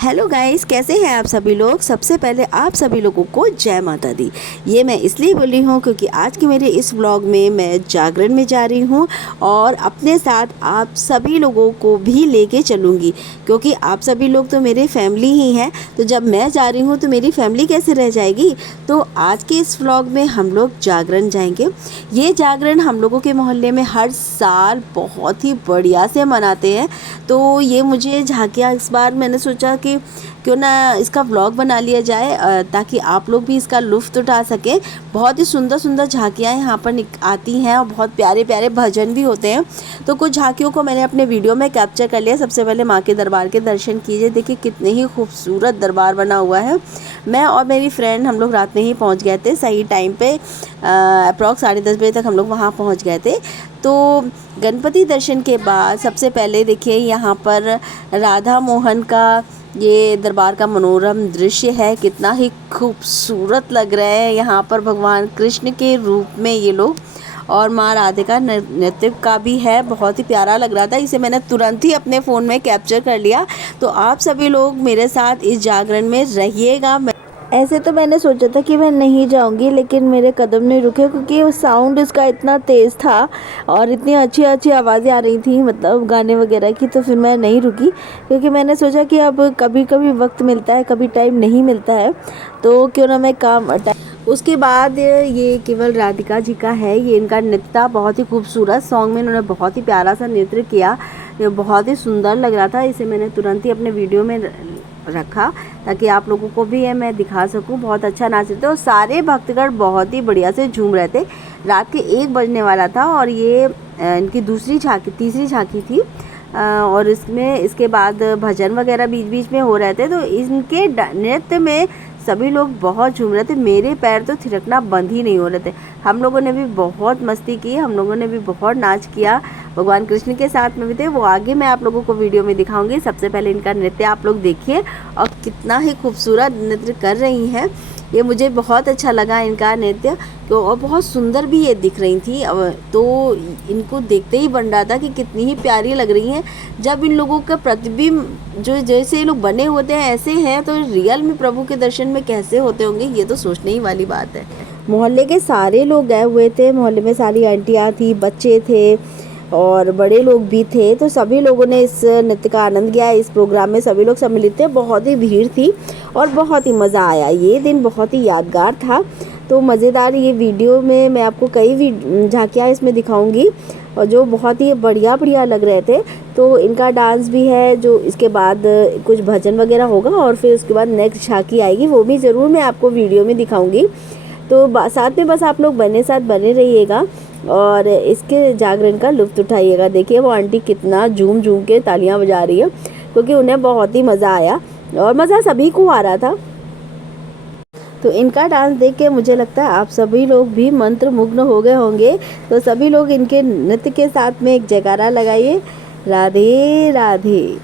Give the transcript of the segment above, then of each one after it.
Hello guys, कैसे हैं आप सभी लोग। सबसे पहले आप सभी लोगों को जय माता दी। ये मैं इसलिए बोली हूँ क्योंकि आज के मेरे इस व्लॉग में मैं जागरण में जा रही हूँ और अपने साथ आप सभी लोगों को भी लेके चलूँगी, क्योंकि आप सभी लोग तो मेरे फैमिली ही हैं। तो जब मैं जा रही हूँ तो मेरी फैमिली कैसे रह जाएगी। तो आज के इस व्लॉग में हम लोग जागरण जाएंगे। ये जागरण हम लोगों के मोहल्ले में हर साल बहुत ही बढ़िया से मनाते हैं। तो ये मुझे झांकियाँ इस बार मैंने सोचा कि क्यों ना इसका व्लॉग बना लिया जाए, ताकि आप लोग भी इसका लुत्फ़ उठा सकें। बहुत ही सुंदर सुंदर झांकियाँ यहाँ पर आती हैं और बहुत प्यारे प्यारे भजन भी होते हैं। तो कुछ झांकियों को मैंने अपने वीडियो में कैप्चर कर लिया। सबसे पहले माँ के दरबार के दर्शन कीजिए। देखिए कितने ही खूबसूरत दरबार बना हुआ है। मैं और मेरी फ्रेंड हम लोग रात में ही पहुँच गए थे, सही टाइम पे अप्रॉक्स 10:30 बजे तक हम लोग वहाँ पहुँच गए थे। तो गणपति दर्शन के बाद सबसे पहले देखिए यहाँ पर राधा मोहन का ये दरबार का मनोरम दृश्य है। कितना ही खूबसूरत लग रहा है। यहाँ पर भगवान कृष्ण के रूप में ये लोग और माँ राधे का नृत्य का भी है। बहुत ही प्यारा लग रहा था। इसे मैंने तुरंत ही अपने फ़ोन में कैप्चर कर लिया। तो आप सभी लोग मेरे साथ इस जागरण में रहिएगा। ऐसे तो मैंने सोचा था कि मैं नहीं जाऊंगी, लेकिन मेरे कदम नहीं रुके क्योंकि वो साउंड इसका इतना तेज़ था और इतनी अच्छी अच्छी आवाज़ें आ रही थी, मतलब गाने वगैरह की। तो फिर मैं नहीं रुकी क्योंकि मैंने सोचा कि अब कभी कभी वक्त मिलता है, कभी टाइम नहीं मिलता है, तो क्यों ना मैं काम। उसके बाद ये केवल राधिका जी का है। ये इनका नृत्य बहुत ही खूबसूरत सॉन्ग में इन्होंने बहुत ही प्यारा सा नृत्य किया। ये बहुत ही सुंदर लग रहा था। इसे मैंने तुरंत ही अपने वीडियो में रखा ताकि आप लोगों को भी ये मैं दिखा सकूं। बहुत अच्छा नाच रहे थे और सारे भक्तगण बहुत ही बढ़िया से झूम रहे थे। रात के 1 बजने वाला था और ये इनकी तीसरी झांकी थी। और इसमें इसके बाद भजन वगैरह बीच बीच में हो रहे थे। तो इनके नृत्य में सभी लोग बहुत झूम रहे थे। मेरे पैर तो थिरकना बंद ही नहीं हो रहे थे। हम लोगों ने भी बहुत मस्ती की, हम लोगों ने भी बहुत नाच किया। भगवान कृष्ण के साथ में भी थे, वो आगे मैं आप लोगों को वीडियो में दिखाऊंगी। सबसे पहले इनका नृत्य आप लोग देखिए और कितना ही खूबसूरत नृत्य कर रही हैं। ये मुझे बहुत अच्छा लगा इनका नृत्य, तो और बहुत सुंदर भी ये दिख रही थी। तो इनको देखते ही बन रहा था कि कितनी ही प्यारी लग रही हैं। जब इन लोगों का प्रतिबिंब जो जैसे ये लोग बने होते हैं ऐसे हैं, तो रियल में प्रभु के दर्शन में कैसे होते होंगे, ये तो सोचने ही वाली बात है। मोहल्ले के सारे लोग गए हुए थे। मोहल्ले में सारी आंटियाँ थी, बच्चे थे और बड़े लोग भी थे। तो सभी लोगों ने इस नृत्य का आनंद लिया। इस प्रोग्राम में सभी लोग सम्मिलित थे। बहुत ही भीड़ थी और बहुत ही मज़ा आया। ये दिन बहुत ही यादगार था। तो मज़ेदार ये वीडियो में मैं आपको कई झांकियाँ इसमें दिखाऊंगी और जो बहुत ही बढ़िया बढ़िया लग रहे थे। तो इनका डांस भी है, जो इसके बाद कुछ भजन वगैरह होगा और फिर उसके बाद नेक्स्ट झांकी आएगी, वो भी ज़रूर मैं आपको वीडियो में दिखाऊंगी। तो साथ में बस आप लोग बने रहिएगा और इसके जागरण का लुत्फ़ उठाइएगा। देखिए वो आंटी कितना झूम झूम के तालियां बजा रही है, क्योंकि उन्हें बहुत ही मज़ा आया और मज़ा सभी को आ रहा था। तो इनका डांस देख के मुझे लगता है आप सभी लोग भी मंत्रमुग्ध हो गए होंगे। तो सभी लोग इनके नृत्य के साथ में एक जयकारा लगाइए, राधे राधे।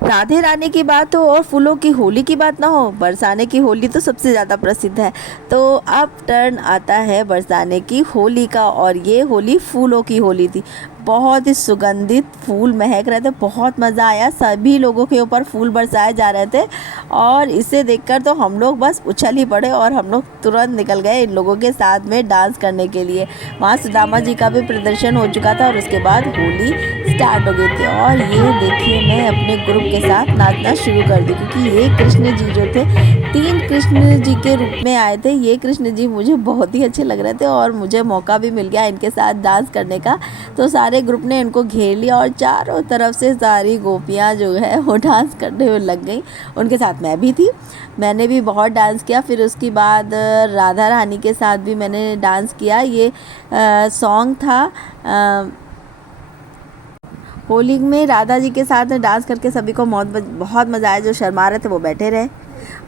राधे रानी की बात हो और फूलों की होली की बात ना हो, बरसाने की होली तो सबसे ज़्यादा प्रसिद्ध है। तो अब टर्न आता है बरसाने की होली का, और ये होली फूलों की होली थी। बहुत ही सुगंधित फूल महक रहे थे, बहुत मज़ा आया। सभी लोगों के ऊपर फूल बरसाए जा रहे थे और इसे देखकर तो हम लोग बस उछल ही पड़े और हम लोग तुरंत निकल गए इन लोगों के साथ में डांस करने के लिए। वहाँ सुदामा जी का भी प्रदर्शन हो चुका था और उसके बाद होली स्टार्ट हो गई थी। और ये देखिए मैं अपने ग्रुप के साथ नाचना शुरू कर दी, क्योंकि ये कृष्ण जी जो थे 3 कृष्ण जी के रूप में आए थे। ये कृष्ण जी मुझे बहुत ही अच्छे लग रहे थे और मुझे मौका भी मिल गया इनके साथ डांस करने का। तो सारे ग्रुप ने इनको घेर लिया और चारों तरफ से सारी गोपियाँ जो है वो डांस करने में लग गई। उनके साथ मैं भी थी, मैंने भी बहुत डांस किया। फिर उसके बाद राधा रानी के साथ भी मैंने डांस किया। ये सॉन्ग था होली में राधा जी के साथ डांस करके सभी को बहुत मज़ा आया। जो शर्मा रहे थे वो बैठे रहे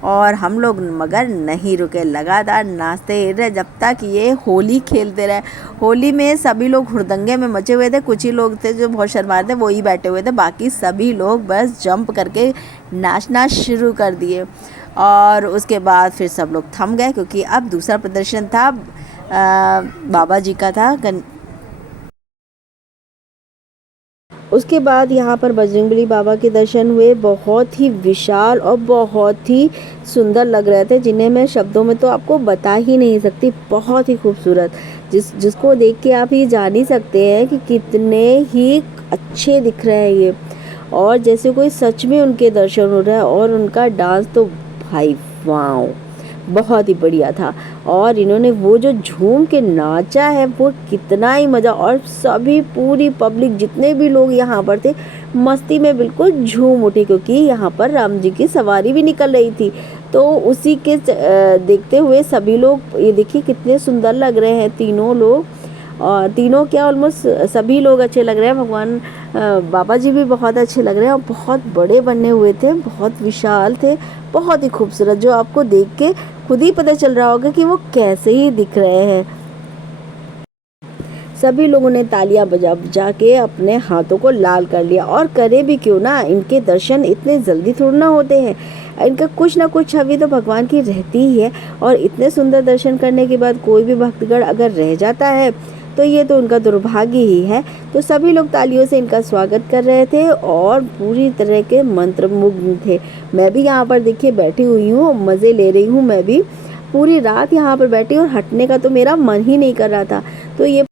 और हम लोग मगर नहीं रुके, लगातार नाचते रहे जब तक ये होली खेलते रहे। होली में सभी लोग हुड़दंगे में मचे हुए थे। कुछ ही लोग थे जो बहुत शर्मा थे, वो ही बैठे हुए थे। बाकी सभी लोग बस जंप करके नाचना शुरू कर दिए और उसके बाद फिर सब लोग थम गए, क्योंकि अब दूसरा प्रदर्शन था बाबा जी का था। उसके बाद यहाँ पर बजरंगबली बाबा के दर्शन हुए। बहुत ही विशाल और बहुत ही सुंदर लग रहे थे, जिन्हें मैं शब्दों में तो आपको बता ही नहीं सकती। बहुत ही खूबसूरत, जिसको देख के आप ये जान ही सकते हैं कि कितने ही अच्छे दिख रहे हैं ये, और जैसे कोई सच में उनके दर्शन हो रहा है। और उनका डांस तो भाई वाओ, बहुत ही बढ़िया था। और इन्होंने वो जो झूम के नाचा है वो कितना ही मज़ा, और सभी पूरी पब्लिक जितने भी लोग यहाँ पर थे मस्ती में बिल्कुल झूम उठे, क्योंकि यहाँ पर राम जी की सवारी भी निकल रही थी। तो उसी के देखते हुए सभी लोग, ये देखिए कितने सुंदर लग रहे हैं तीनों लोग, और तीनों क्या ऑलमोस्ट सभी लोग अच्छे लग रहे हैं। भगवान बाबा जी भी बहुत अच्छे लग रहे हैं, और बहुत बड़े बने हुए थे, बहुत विशाल थे, बहुत ही खूबसूरत, जो आपको देख के खुद ही पता चल रहा होगा कि वो कैसे ही दिख रहे हैं। सभी लोगों ने तालियां बजा बजा के अपने हाथों को लाल कर लिया, और करे भी क्यों ना, इनके दर्शन इतने जल्दी थोड़ा ना होते हैं। इनका कुछ ना कुछ छवि तो भगवान की रहती ही है, और इतने सुंदर दर्शन करने के बाद कोई भी भक्तगण अगर रह जाता है तो ये तो उनका दुर्भाग्य ही है। तो सभी लोग तालियों से इनका स्वागत कर रहे थे और पूरी तरह के मंत्रमुग्ध थे। मैं भी यहाँ पर देखिए बैठी हुई हूँ, मज़े ले रही हूँ। मैं भी पूरी रात यहाँ पर बैठी, और हटने का तो मेरा मन ही नहीं कर रहा था। तो ये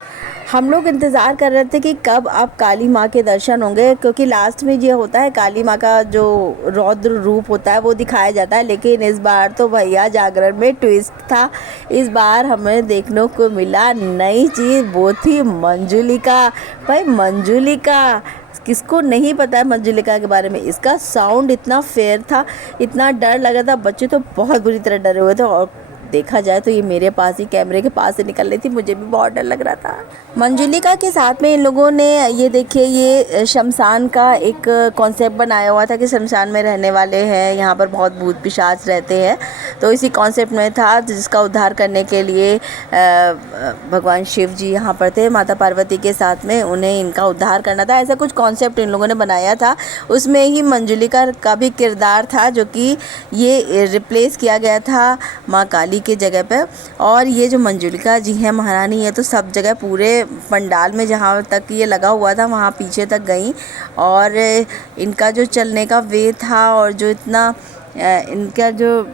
हम लोग इंतज़ार कर रहे थे कि कब आप काली माँ के दर्शन होंगे, क्योंकि लास्ट में ये होता है, काली माँ का जो रौद्र रूप होता है वो दिखाया जाता है। लेकिन इस बार तो भैया जागरण में ट्विस्ट था। इस बार हमें देखने को मिला नई चीज़, वो थी मंजुलिका। भाई मंजुलिका, किसको नहीं पता है मंजुलिका के बारे में। इसका साउंड इतना फेयर था, इतना डर लगा था, बच्चे तो बहुत बुरी तरह डरे हुए थे। और देखा जाए तो ये मेरे पास ही कैमरे के पास से निकल रही थी, मुझे भी बहुत डर लग रहा था। मंजुलिका के साथ में इन लोगों ने ये देखिए ये शमशान का एक कॉन्सेप्ट बनाया हुआ था कि शमशान में रहने वाले हैं, यहाँ पर बहुत भूत पिशाच रहते हैं। तो इसी कॉन्सेप्ट में था, जिसका उद्धार करने के लिए भगवान शिव जी यहाँ पर थे माता पार्वती के साथ में, उन्हें इनका उद्धार करना था। ऐसा कुछ कॉन्सेप्ट इन लोगों ने बनाया था। उसमें ही मंजुलिका का भी किरदार था, जो कि ये रिप्लेस किया गया था माँ काली के जगह पे। और ये जो मंजुलिका जी हैं महारानी, ये तो सब जगह पूरे पंडाल में जहाँ तक ये लगा हुआ था वहाँ पीछे तक गई। और इनका जो चलने का वे था, और जो इतना इनका जो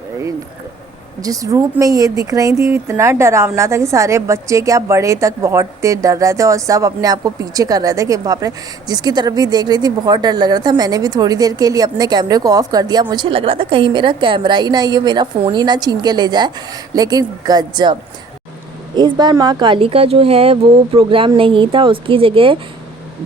जिस रूप में ये दिख रही थी इतना डरावना था कि सारे बच्चे क्या बड़े तक बहुत तेज डर रहे थे, और सब अपने आप को पीछे कर रहे थे कि बाप रे, जिसकी तरफ भी देख रही थी बहुत डर लग रहा था। मैंने भी थोड़ी देर के लिए अपने कैमरे को ऑफ कर दिया, मुझे लग रहा था कहीं मेरा कैमरा ही ना, ये मेरा फ़ोन ही ना छीन के ले जाए। लेकिन गजब, इस बार माँ काली का जो है वो प्रोग्राम नहीं था, उसकी जगह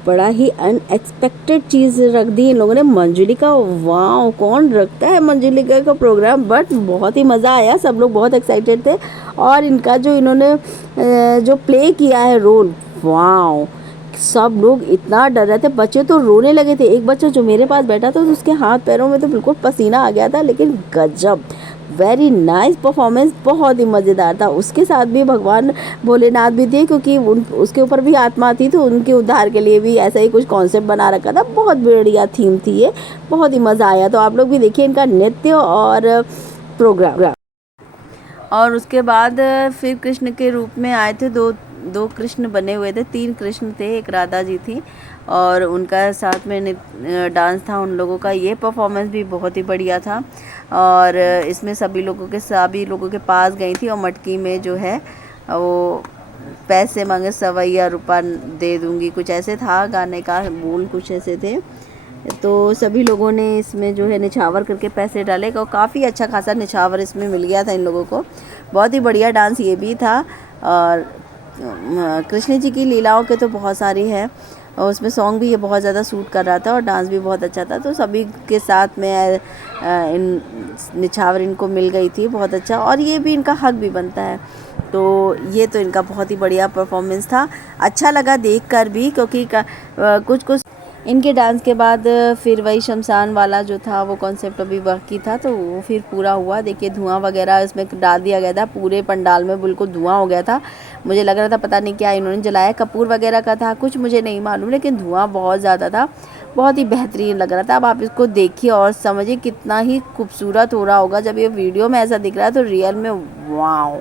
बड़ा ही अनएक्सपेक्टेड चीज़ रख दी इन लोगों ने, मंजुलिका। वाह, कौन रखता है मंजुलिका का प्रोग्राम, बट बहुत ही मज़ा आया, सब लोग बहुत एक्साइटेड थे। और इनका जो इन्होंने जो प्ले किया है रोल, वाह, सब लोग इतना डर रहे थे, बच्चे तो रोने लगे थे। एक बच्चा जो मेरे पास बैठा था तो उसके हाथ पैरों में तो बिल्कुल पसीना आ गया था। लेकिन गजब, वेरी नाइस परफॉर्मेंस, बहुत ही मज़ेदार था। उसके साथ भी भगवान भोलेनाथ भी थे, क्योंकि उसके ऊपर भी आत्मा थी, तो उनके उद्धार के लिए भी ऐसा ही कुछ कॉन्सेप्ट बना रखा था। बहुत बढ़िया थीम थी ये, बहुत ही मज़ा आया। तो आप लोग भी देखिए इनका नृत्य और प्रोग्राम। और उसके बाद फिर कृष्ण के रूप में आए थे, दो कृष्ण बने हुए थे, 3 कृष्ण थे, एक राधा जी थी, और उनका साथ में डांस था उन लोगों का। ये परफॉर्मेंस भी बहुत ही बढ़िया था। और इसमें सभी लोगों के पास गई थी, और मटकी में जो है वो पैसे मांगे, सवैया रुपया दे दूंगी, कुछ ऐसे था गाने का बोल, कुछ ऐसे थे। तो सभी लोगों ने इसमें जो है निछावर करके पैसे डाले, और काफ़ी अच्छा खासा निछावर इसमें मिल गया था इन लोगों को। बहुत ही बढ़िया डांस ये भी था। और कृष्ण जी की लीलाओं के तो बहुत सारी हैं, और उसमें सॉन्ग भी ये बहुत ज़्यादा सूट कर रहा था, और डांस भी बहुत अच्छा था। तो सभी के साथ में इन निछावर इनको मिल गई थी, बहुत अच्छा, और ये भी इनका हक भी बनता है। तो ये तो इनका बहुत ही बढ़िया परफॉर्मेंस था, अच्छा लगा देखकर भी, क्योंकि कुछ इनके डांस के बाद फिर वही शमशान वाला जो था वो कॉन्सेप्ट अभी बाकी था, तो वो फिर पूरा हुआ। देखिए धुआं वगैरह इसमें डाल दिया गया था, पूरे पंडाल में बिल्कुल धुआं हो गया था। मुझे लग रहा था पता नहीं क्या इन्होंने जलाया, कपूर वगैरह का था कुछ, मुझे नहीं मालूम, लेकिन धुआं बहुत ज़्यादा था, बहुत ही बेहतरीन लग रहा था। अब आप इसको देखिए और समझिए कितना ही खूबसूरत हो रहा होगा। जब ये वीडियो में ऐसा दिख रहा है तो रियल में वाओ।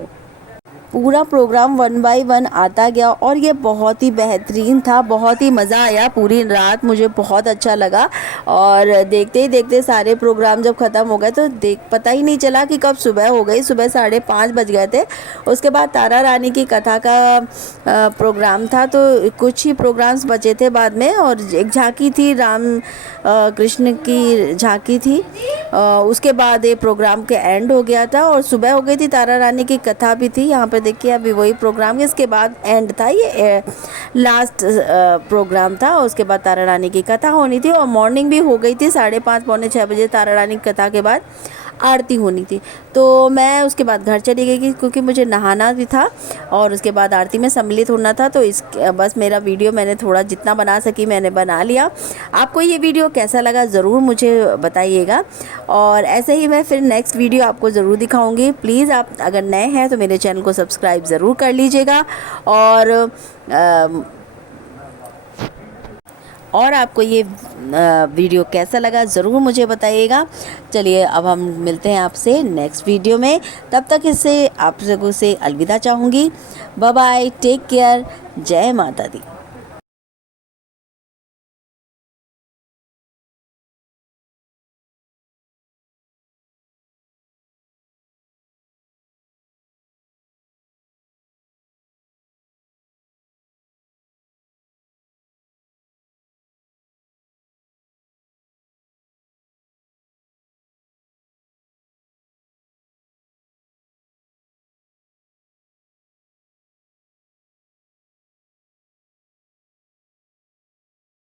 पूरा प्रोग्राम 1 बाय 1 आता गया और ये बहुत ही बेहतरीन था, बहुत ही मज़ा आया। पूरी रात मुझे बहुत अच्छा लगा और देखते ही देखते सारे प्रोग्राम जब ख़त्म हो गए तो पता ही नहीं चला कि कब सुबह हो गई। सुबह 5:30 बज गए थे। उसके बाद तारा रानी की कथा का प्रोग्राम था, तो कुछ ही प्रोग्राम्स बचे थे बाद में, और एक झांकी थी, राम कृष्ण की झांकी थी। उसके बाद ये प्रोग्राम के एंड हो गया था और सुबह हो गई थी। तारा रानी की कथा भी थी, यहाँ पे देखिए अभी वही प्रोग्राम। इसके बाद एंड था, ये लास्ट प्रोग्राम था। उसके बाद तारा रानी की कथा होनी थी और मॉर्निंग भी हो गई थी। 5:30 पौने 6 बजे तारा रानी की कथा के बाद आरती होनी थी। तो मैं उसके बाद घर चली गई क्योंकि मुझे नहाना भी था और उसके बाद आरती में सम्मिलित होना था। तो बस मेरा वीडियो मैंने थोड़ा जितना बना सकी मैंने बना लिया। आपको ये वीडियो कैसा लगा ज़रूर मुझे बताइएगा और ऐसे ही मैं फिर नेक्स्ट वीडियो आपको ज़रूर दिखाऊंगी। प्लीज़ आप अगर नए हैं तो मेरे चैनल को सब्सक्राइब ज़रूर कर लीजिएगा और आपको ये वीडियो कैसा लगा ज़रूर मुझे बताइएगा। चलिए अब हम मिलते हैं आपसे नेक्स्ट वीडियो में। तब तक इससे आप लोगों से अलविदा चाहूँगी। बाय बाय, टेक केयर, जय माता दी।